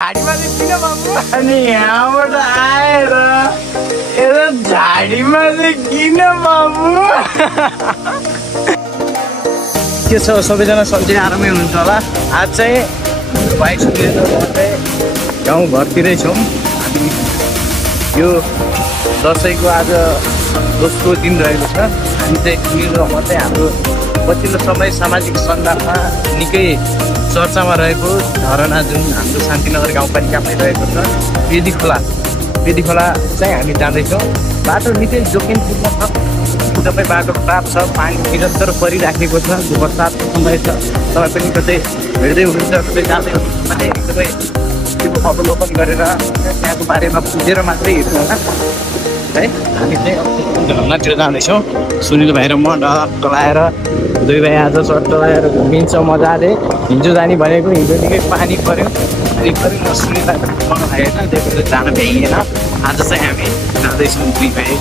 झाडीमा चाहिँ किन बाबु अनि यहाँबाट आएर यता झाडीमा चाहिँ किन बाबु के छ सबैजना सन्चै आरामै हुनुहुन्छ होला। आज चाहिँ भाइ सुनेर गाउँ घरतिरै छौँ हामी। यो दसैँको आज दोस्रो दिन रहेको छ। हामी चाहिँ मेरो म चाहिँ हाम्रो पछिल्लो समय सामाजिक सञ्जालमा निकै चर्चामा रहेको झरना जुन हाम्रो शान्तिनगर गाउँपालिकामै रहेको छ पेदी खोला चाहिँ हामी जाँदैछौँ। बाटो निकै जोखिमपूर्ण छ, एकदमै बाटो खराब छ, पानी निरन्तर परिराखेको छ, बर्सातको समय छ। तपाईँ पनि कतै हिँड्दै हुनुहुन्छ, कतै जाँदै हुनुहुन्छ भने एकदमै त्यो अवलोकन गरेर त्यहाँको बारेमा बुझेर मात्रै हिँड्नु होला है। हामी चाहिँ झरनातिर जाँदैछौँ। सुनिल भाइ र म डक्क लाएर दुई भाइ आज चट्ट लगाएर घुमिन्छ मजाले। हिजो जाने भनेको हिजो निकै पानी पऱ्यो म सुनिललाई मन लागेन, त्यही भएर जान भ्याइएन। आज चाहिँ हामी जाँदैछौँ दुई भाइ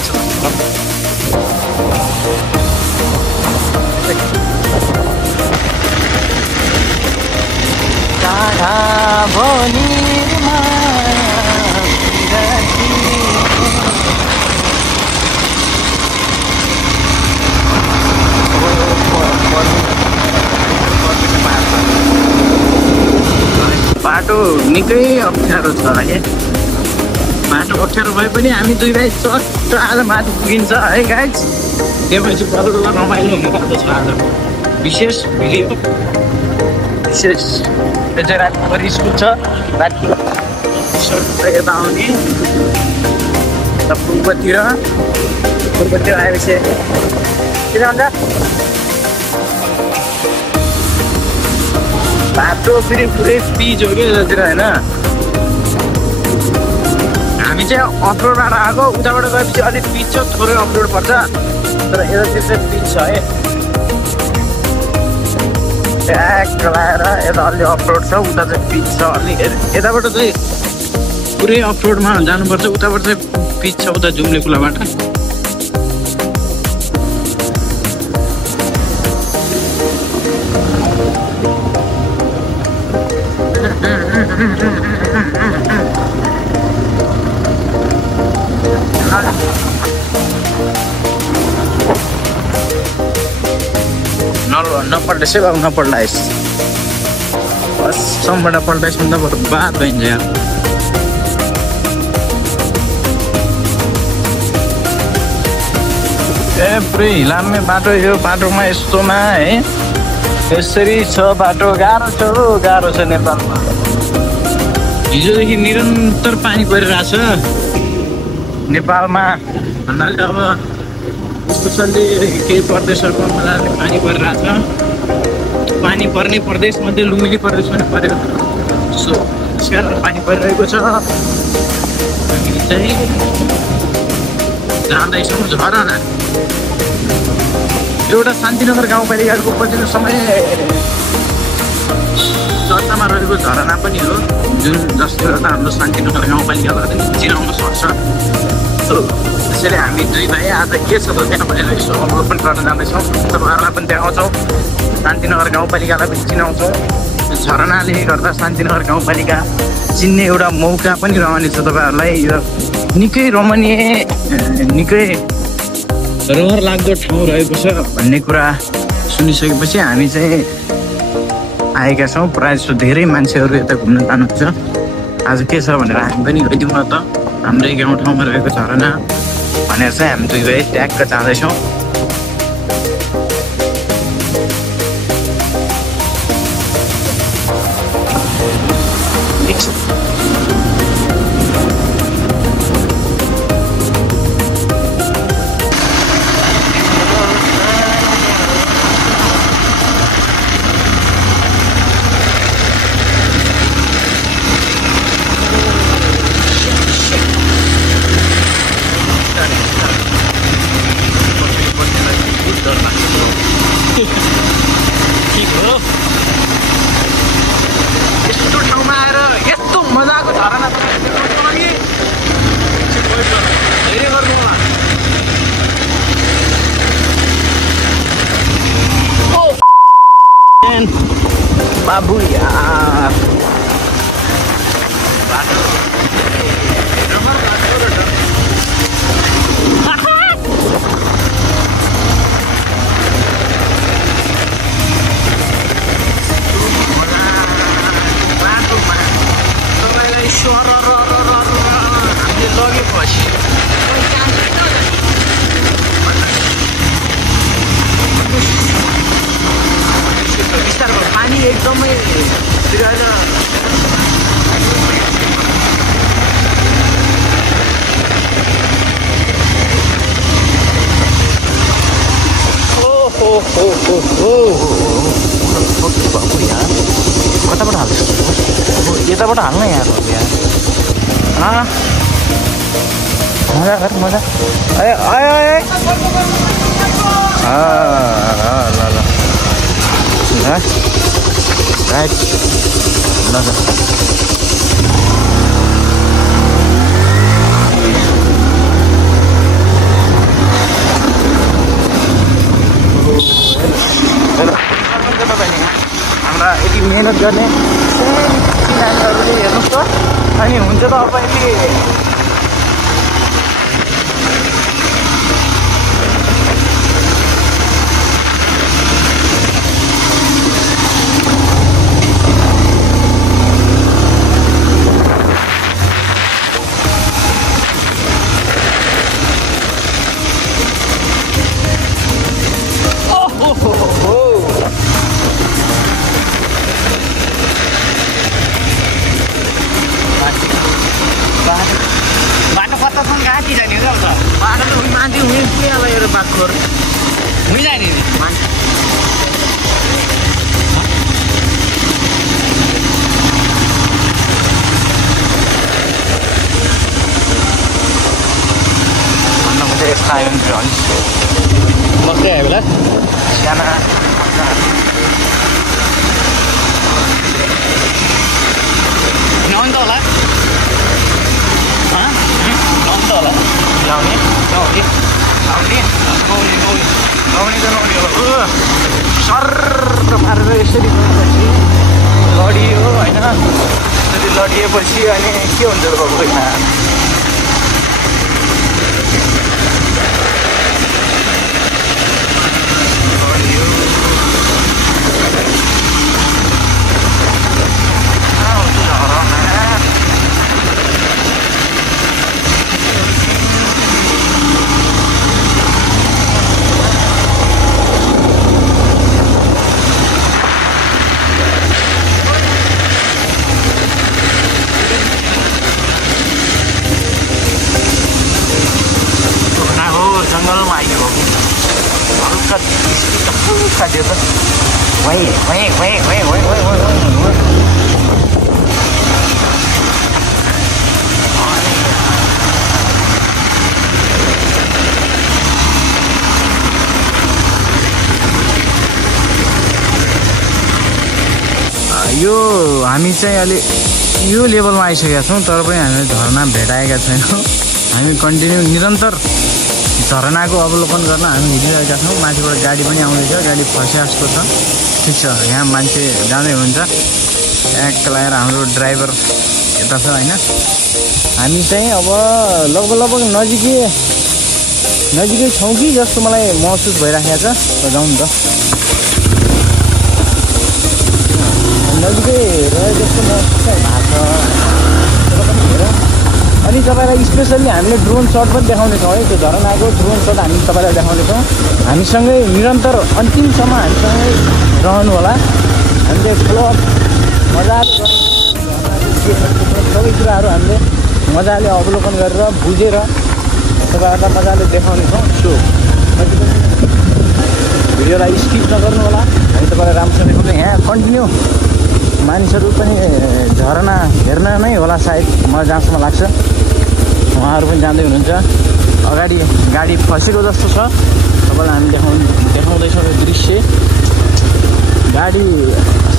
बाटो निकै अप्ठ्यारो छ है। बाटो अप्ठ्यारो भए पनि हामी दुई भाइ चट्ट आज माथि पुगिन्छ है गाइज। त्यो भएपछि बल्ल रमाइलो हुनुपर्छ छ आज। विशेष भिडियो विशेष त्यो चाहिँ रातिभरि स्कुल छ, राति यता आउने पूर्वतिर आएपछि किन भन्छ बाटो फेरि पुरै पिच हो कि यतातिर होइन। हामी चाहिँ अफरोडबाट आएको, उताबाट गएपछि अलिक पिच छ, थोरै अफरोड पर्छ, तर यतातिर चाहिँ पिच छ है। ट्याक लगाएर यता अलि अफरोड छ, उता चाहिँ पिच छ अलि। यताबाट चाहिँ पुरै अफरोडमा जानुपर्छ, उताबाट चाहिँ पिच छ, उता जुम्ले कुलाबाट। नपल्टाइस है बाबु, नपल्टाइस। असमबाट पल्टाइस भन्दा बर्बाद भइन्छ यार। पुरै हिलाम्ने बाटो यो बाटोमा यस्तोमा है, यसरी छ बाटो। गाह्रो छ नेपालमा। हिजोदेखि निरन्तर पानी परिरहेछ नेपालमा भन्नाले अब स्पेसल्ली केही प्रदेशहरूमा मजाले पानी परिरहेछ। पानी पर्ने प्रदेशमध्ये लुम्बिनी प्रदेश पनि पऱ्यो, सो त्यस कारण पानी परिरहेको छ। हामी चाहिँ जाँदैछौँ झरना। एउटा शान्तिनगर गाउँपालिकाको पछिल्लो समय चर्चामा रहेको झरना पनि हो, जुन जसले गर्दा हाम्रो शान्तिनगर गाउँपालिकाबाट पनि चिनाउन सक्छ। सो त्यसैले हामी दुई भाइ आज के छ त त्यहाँ भनेर यसो अवलोकन गर्न जाँदैछौँ। तपाईँहरूलाई पनि देखाउँछौँ, शान्तिनगर गाउँपालिकालाई पनि चिनाउँछौँ। झरनाले गर्दा शान्तिनगर गाउँपालिका चिन्ने एउटा मौका पनि रहनेछ तपाईँहरूलाई। यो निकै रमणीय, निकै रहर लाग्दो ठाउँ रहेको छ भन्ने कुरा सुनिसकेपछि हामी चाहिँ आएका छौँ। प्रायः जस्तो धेरै मान्छेहरू यता घुम्न जानुहुन्छ। आज के छ भनेर हामी पनि गइदिउँ न त, हाम्रै गाउँठाउँमा रहेको झरना भनेर चाहिँ हामी दुई भाइ ट्याक्क जाँदैछौँ। हामीले लगेपछि बिस्तारो पानी एकदमै कताबाट हाल्छ यताबाट हाल्न यहाँ मजा गर मजा ए ल राइट ल हाम्रा यति मेहनत गर्ने नानीहरूले हेर्नुहोस् त अनि हुन्छ त अब यति बाटो पत्तासँग कहाँ कि जाने हो त बाटो त मान्छे हुने पुगिहाल्यो एउटा बाघखोर हुँ जाने नि भन्नु चाहिँ यस्तो आयो भने चाहिँ मस्तै आयो बेला साना नआउनु त होला लाउने सर्र पारेर यसरी गएपछि लडियो होइन यसरी लडिएपछि अनि के हुन्छ त बाबु होइन जङ्गलमा आइयो हल्का काट्यो त यो हामी चाहिँ अलि यो लेभलमा आइसकेका छौँ तर पनि हामीले झरना भेटाएका छैनौँ हामी कन्टिन्यू निरन्तर झरनाको अवलोकन गर्न हामी हिँडिरहेका छौँ माथिबाट गाडी पनि आउँदैछ गाडी फस्या जस्तो छ ठिक छ यहाँ मान्छे जाँदै हुन्छ एक लगाएर हाम्रो ड्राइभर यता छ होइन हामी चाहिँ अब लगभग नजिकै छौँ कि जस्तो मलाई महसुस भइराखेको छ जाउँ नि त नजिकै रहे जस्तो महसुस भएको छ अनि तपाईँलाई स्पेसल्ली हामीले ड्रोन सट पनि देखाउनेछौँ है त्यो झरनाको ड्रोन सट हामी तपाईँलाई देखाउनेछौँ हामीसँगै निरन्तर अन्तिमसम्म हामीसँगै रहनु होला हामीले फ्लग मजाले सबै कुराहरू हामीले मजाले अवलोकन गरेर बुझेर तपाईँहरूलाई मजाले देखाउनेछौँ सो भिडियोलाई स्किप नगर्नु होला हामी तपाईँलाई राम्रोसँग देखाउँछौँ यहाँ कन्टिन्यू मानिसहरू पनि झरना हेर्न नै होला सायद मलाई जहाँसम्म लाग्छ उहाँहरू पनि जाँदै हुनुहुन्छ अगाडि गाडी फसेको जस्तो छ तपाईँलाई हामी देखाउँदैछौँ यो दृश्य गाडी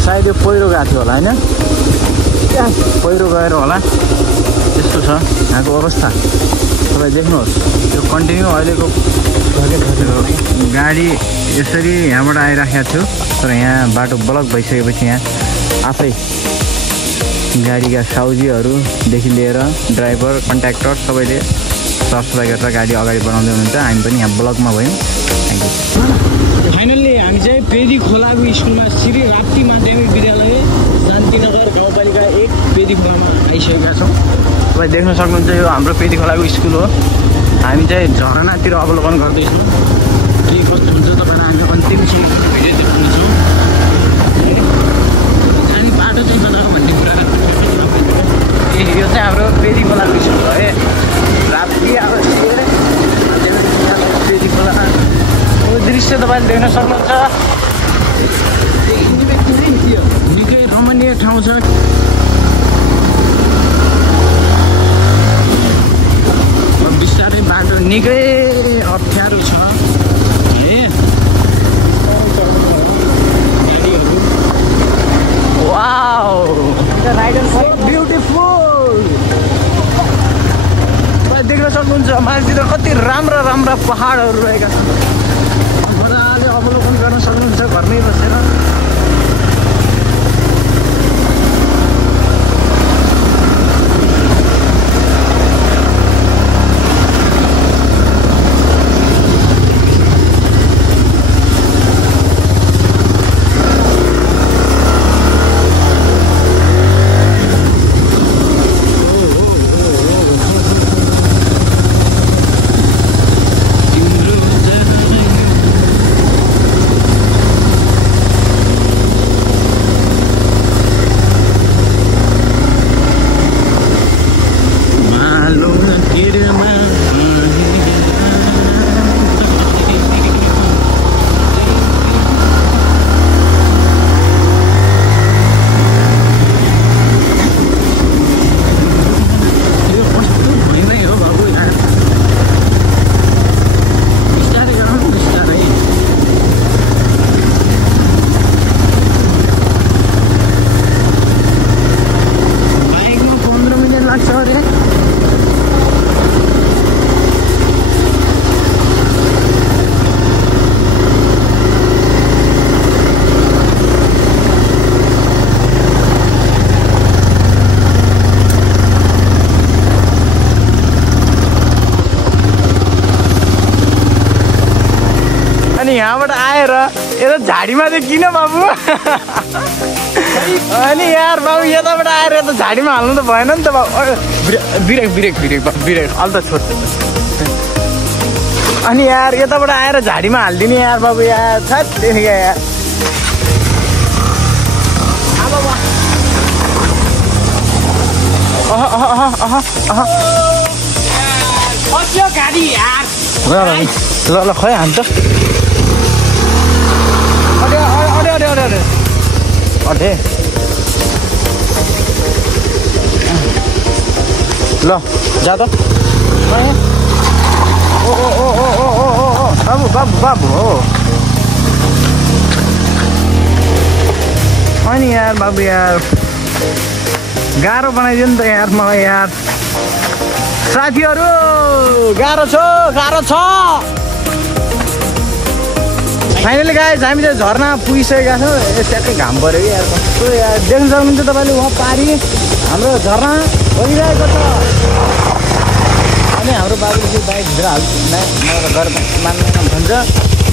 सायद यो पहिरो गएको थियो होला होइन पहिरो गएर होला त्यस्तो छ यहाँको अवस्था तपाईँ देख्नुहोस् यो कन्टिन्यू अहिलेको गाडी यसरी यहाँबाट आइराखेको थियो तर यहाँ बाटो ब्लक भइसकेपछि यहाँ आफै गाडीका साउजीहरूदेखि लिएर ड्राइभर कन्ट्र्याक्टर सबैले सरसफाइ गरेर गाडी अगाडि बढाउँदै हुनुहुन्छ हामी पनि यहाँ ब्लकमा भयौँ थ्याङ्क यू फाइनल्ली हामी चाहिँ पेदी खोलाको स्कुलमा श्री राप्ती माध्यमिक विद्यालय शान्तिनगर गाउँपालिका 1 पेदी खोलामा आइसकेका छौँ। तपाईँ देख्न सक्नुहुन्छ यो हाम्रो पेदी खोलाको स्कुल हो। हामी चाहिँ झरनातिर अवलोकन गर्दैछौँ। के कस्तो हुन्छ तपाईँलाई हामी अन्तिम भिडियो देखाउनेछौँ। अनि बाटो चाहिँ बताएको भन्ने कुरा यो चाहिँ हाम्रो पेदी खोलाको स्कुल हो है। राति अब पेदी खोलाको दृश्य तपाईँले देख्न सक्नुहुन्छ। निकै रमणीय ठाउँ छ। बिस्तारै बाटो निकै अप्ठ्यारो छ है। Wow beautiful. देख्न सक्नुहुन्छ माथितिर कति राम्रा राम्रा पहाडहरू रहेका छन्। मजाले अवलोकन गर्न सक्नुहुन्छ घरमै बसेर। यहाँबाट आएर यता झाडीमा चाहिँ किन बाबु? अनि यार बाबु यताबाट आएर यता झाडीमा हाल्नु त भएन नि त बाबु। बिरेक बिरेक बिरेक बिरेक अलि त छोड्छ। अनि यार यताबाट आएर झाडीमा हालिदिने यार बाबु यार छ्या यार। गाडी यार ल ल खै हान्छ। अरे ल जा त। ओ ओ ओ ओ ओ ओ बाबु बाबु बाबु हो। अनि यार बाबु यार गाह्रो बनाइदियो नि त यार मलाई यार। साथीहरू गाह्रो छ गाह्रो छ। फाइनली गाइस हामी चाहिँ झरना पुगिसकेका छौँ। ट्याक्कै घाम पऱ्यो कि यार कस्तो यार। देख्न सक्नुहुन्छ तपाईँले वहाँ पारी हाम्रो झरना बगिरहेको छ। अनि हाम्रो बाबुले चाहिँ बाइक भित्र हाल्छु मलाई घर मान्दैन भन्छ।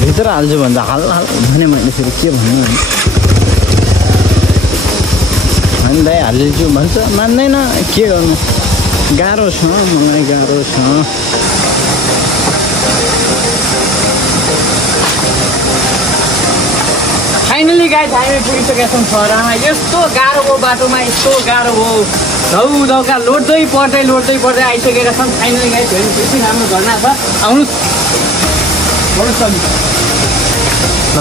भित्र हाल्छु भन्छ हाल हाल भने मैले फेरि के भन्नु भने हामी भाइ हालिदिन्छु भन्छ मान्दैन। के गर्नु गाह्रो छ मलाई गाह्रो छ। फाइनली गाइस हामी पुगिसकेका छौँ झरनामा। यस्तो गाह्रो हो बाटोमा यस्तो गाह्रो हो। धौका लोड्दै पर्दै आइसकेका छौँ। फाइनली गाइस हेर्नु यति राम्रो झरना छ। आउनुहोस्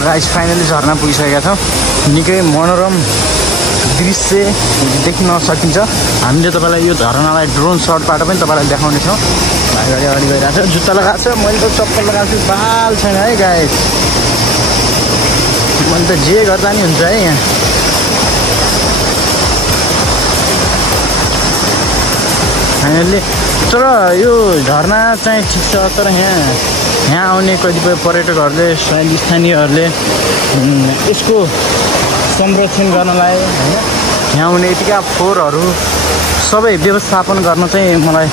गाइस फाइनली झरना पुगिसकेका छौँ। निकै मनोरम दृश्य देख्न सकिन्छ। हामीले तपाईँलाई यो झरनालाई ड्रोन सटबाट पनि तपाईँलाई देखाउनेछौँ। अगाडि अगाडि गइरहेको छ। जुत्ता लगाएको छ। मैले त चप्पल लगाएको छु। बाल छैन है गाइस। मैले त जे गर्दा नि हुन्छ है यहाँ। फाइनली तर यो झरना चाहिँ ठिक छ। तर यहाँ आउने कतिपय पर्यटकहरूले स्थानीयहरूले यसको संरक्षण गर्नलाई होइन यहाँ आउने यतिका फोहोरहरू सबै व्यवस्थापन गर्न चाहिँ मलाई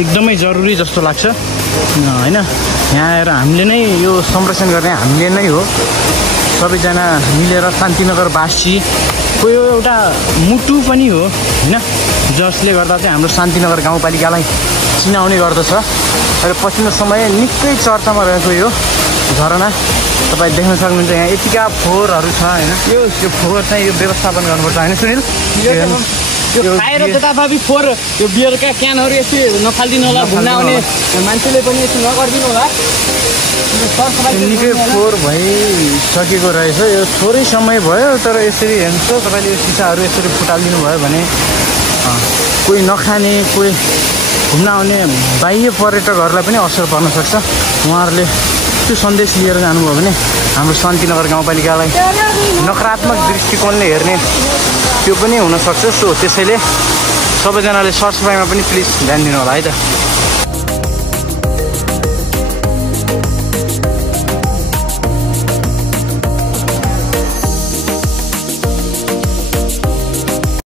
एकदमै जरुरी जस्तो लाग्छ होइन। यहाँ आएर हामीले नै यो संरक्षण गर्ने हामीले नै हो। सबैजना मिलेर शान्तिनगरवासी कोही एउटा मुटु पनि हो होइन, जसले गर्दा चाहिँ हाम्रो शान्तिनगर गाउँपालिकालाई चिनाउने गर्दछ। र पछिल्लो समय निकै चर्चामा रहेको यो झरना तपाईँ देख्न सक्नुहुन्छ। यहाँ यतिका फोहोरहरू छ होइन, यो फोहोर चाहिँ यो व्यवस्थापन गर्नुपर्छ होइन सुनिल? यो खाएर जताभावी फोहोर यो बियरका क्यानहरू यसो नफालिदिनु होला, घुम्न आउने मान्छेले पनि यसो नगरिदिनु होला। निकै फोहोर भइसकेको रहेछ। यो थोरै समय भयो तर यसरी हेर्नुहोस् तपाईँले यो सिसाहरू यसरी फुटालिदिनु भयो भने कोही नखाने, कोही घुम्न आउने बाह्य पर्यटकहरूलाई पनि असर पर्न सक्छ। उहाँहरूले त्यो सन्देश लिएर जानुभयो भने हाम्रो शान्तिनगर गाउँपालिकालाई नकारात्मक दृष्टिकोणले हेर्ने त्यो पनि हुनसक्छ। सो त्यसैले सबैजनाले सरसफाइमा पनि प्लिज ध्यान दिनु होला है त।